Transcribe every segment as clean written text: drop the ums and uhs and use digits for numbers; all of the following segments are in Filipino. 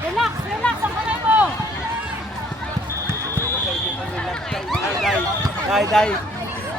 Relax, relax ang kamay mo. Day.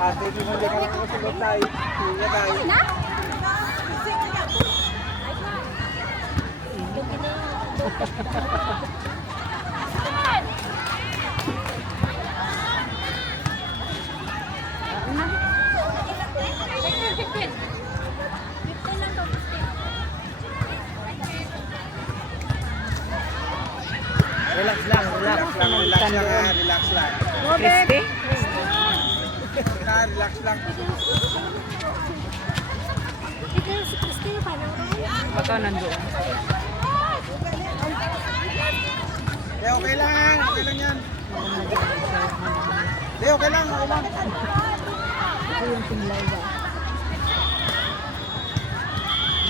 Ate, di mo din ako sulat tayo. Sige, day. Relax lang, relax. Relax lang. Crispy? Relax lang. Baka nandoon. Okay lang. Okay lang yan. Okay lang.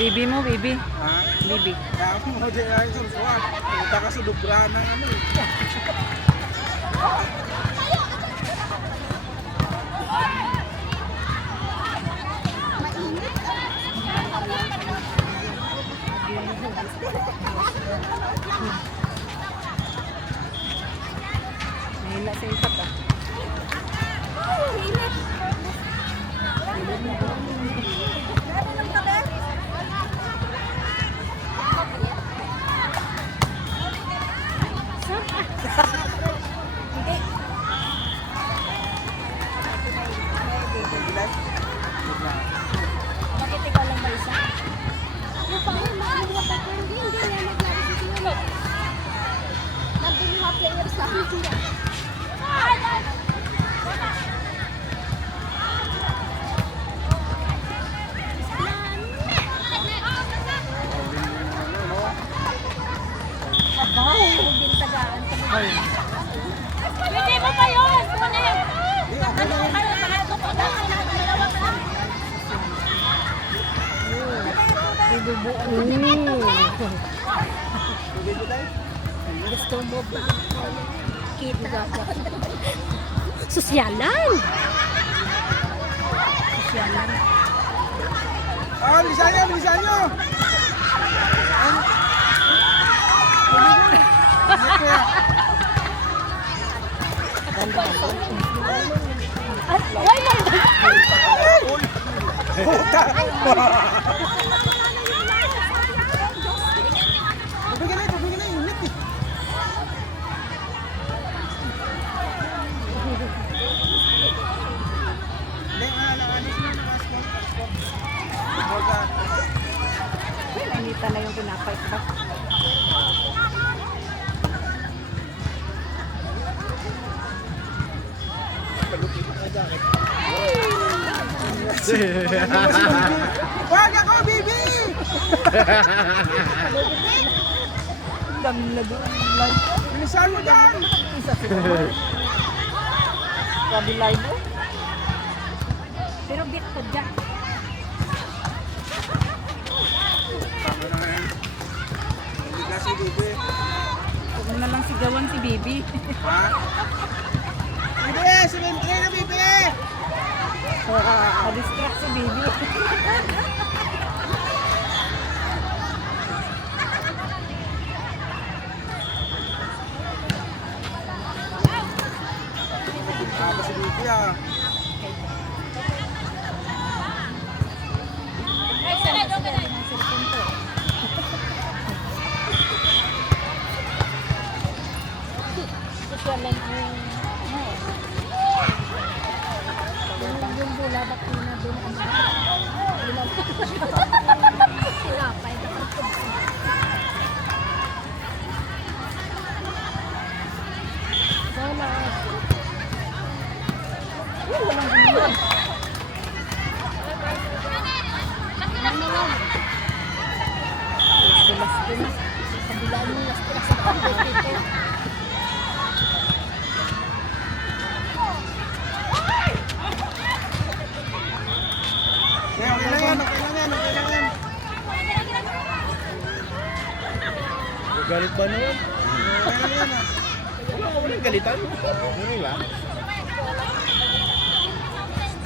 Bibi mo, bibi. Ha? Bibi. Kaya ako mo dyan ay susuwag. Punta ka sa dubra ng ano eh. Nahila sa itak ah. Bakit ikaw lang ba isa? Yung parang mga pagkakas hindi na naglaro sa sinulog. Nandun yung mga players namin sila. Abaw, bintagaan ka mo. Hindi mo pa yun! Kunin! Gusto mo ba? Kita ka. Sosyalan! Sosyalan. Bilisan nyo! At why not? Puta! Tubigin na, init eh. Alis mo na, Nainita na yung pinapay ba? Wag ako, bibi! Dami na doon. Bilisan mo dyan! Grabe live mo. Pero bit ko dyan. Tama na yan. Hindi kasi bibi. Huwag mo na lang sigawan si Bibi. Ha? Bibi! Simentry na, bibi! Na-distract si Bibi. Apa si bibi ah? Sosyalan yung yung bulabak na doon ang sinapay na wala. Walang ganyan. Kabila yung last sa pagkakita. Okay lang yan. Galit ba naman? Okay lang yan ah. Wala ka walang galitan. Ano lang?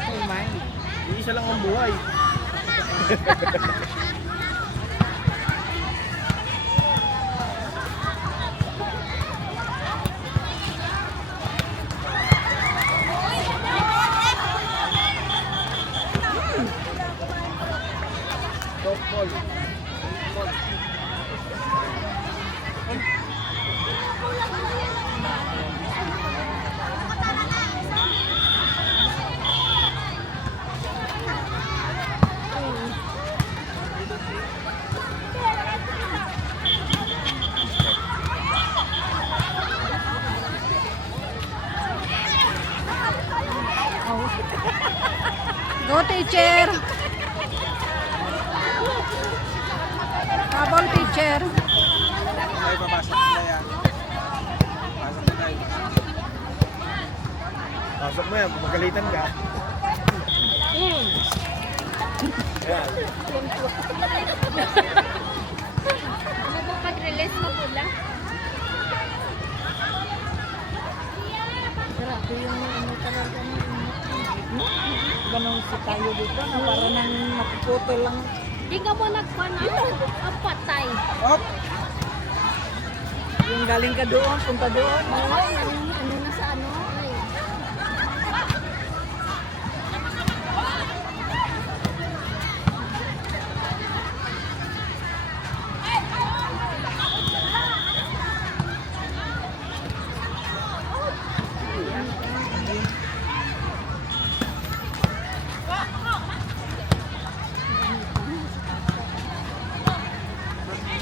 May mind. Isa lang ang buhay. Softball. Go, teacher! Habol, teacher! Ay, papasok na yan. Pasok na tayo. Pasok mo yan, magalitan ka. Ayan. Ano ba pag-release mo pula? Grabe yung ano talaga ng ganun si tayo dito na para nang napuputol lang. Di ka mo nagpanalo. Ang patay. Hop! Yung galing ka doon, punta doon. Ay, ano na sa ano? Ay.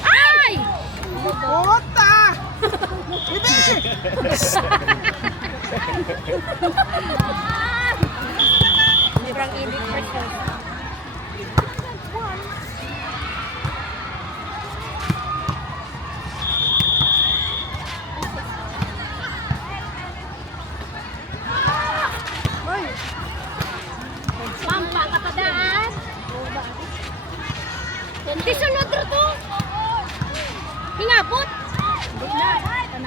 Ay! Puta! Bibi! Sobrang init pa siya. Hoy! Pampa kapadaan. Hindi sunod to. Hingapot. Hindi na.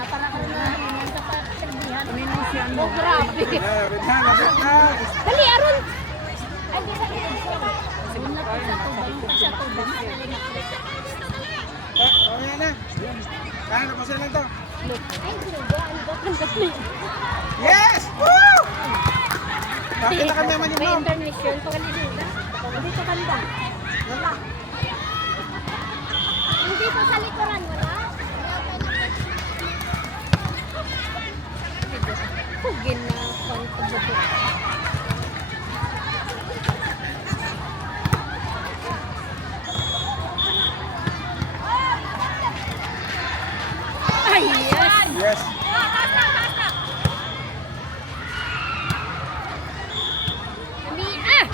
Para ka na sa pagsabihan. Minum si ano. Oh, grabe. Lapit na, lapit na. Dali, Aron. Ay, di sa Una pa sa tubang. Pa sa tubang. Okay na. Kaya na, pasaya lang to. Ay, sinugo. Ano ba? Ang gabi. Yes! Woo! Bakit na kami May maninom? international. Pagalitin. Hindi sa kanda. Wala. Hindi pa sa likuran. Wala. Hugin na pagkabuto. Ay, yes! Yes. Kami, ah!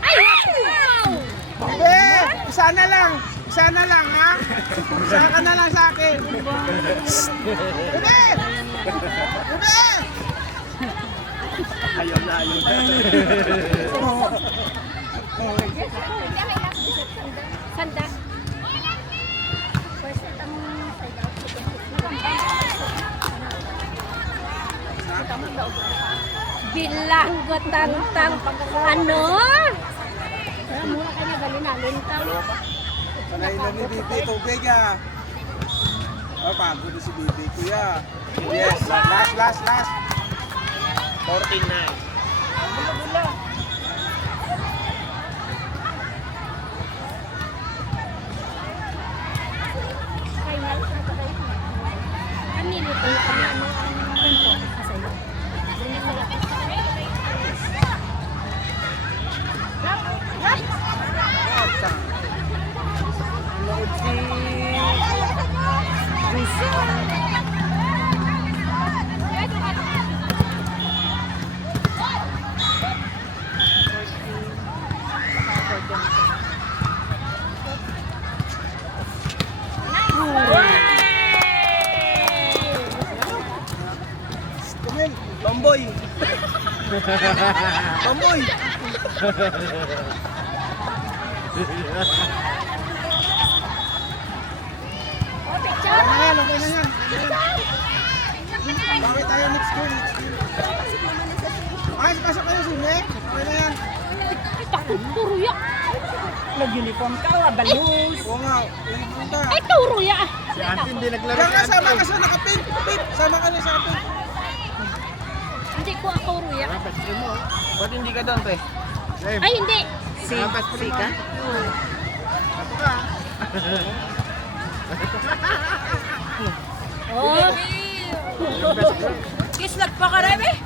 Ay! Wow! Be! Isa na lang. Isa na lang, ha? Isa ka na lang sa akin. Bebe! Bebe! Ayaw na, ayaw na. Sanda. First at ang bilanggo tantang ano? Mura ka na gali na lintang. Sanay na ni Bibi, tubig, ah. Oh, pagod na si Bibi, kuya. Yes, last. 14 na. Final sa tayo. Kanino to? Ano ang tempo? Kasayo. Load si... Lucy. Kumil, tomboy. Tomboy. Okay na yan, okay na yan. Bakit tayo next year? Ay, pasok kayo sine. Okay na yan. Nag-uniform ka, balus. Oo nga, yung punta. Ay, turo ya. Si Ate hindi naglaro. Diyan ka, sama ka sa nakapin. Pip, sama ka na sa atin. Hindi ko ang turo ya. Ba't hindi ka doon, pre? Ay, hindi. Sika? Oh. Kislak pa ka rin eh.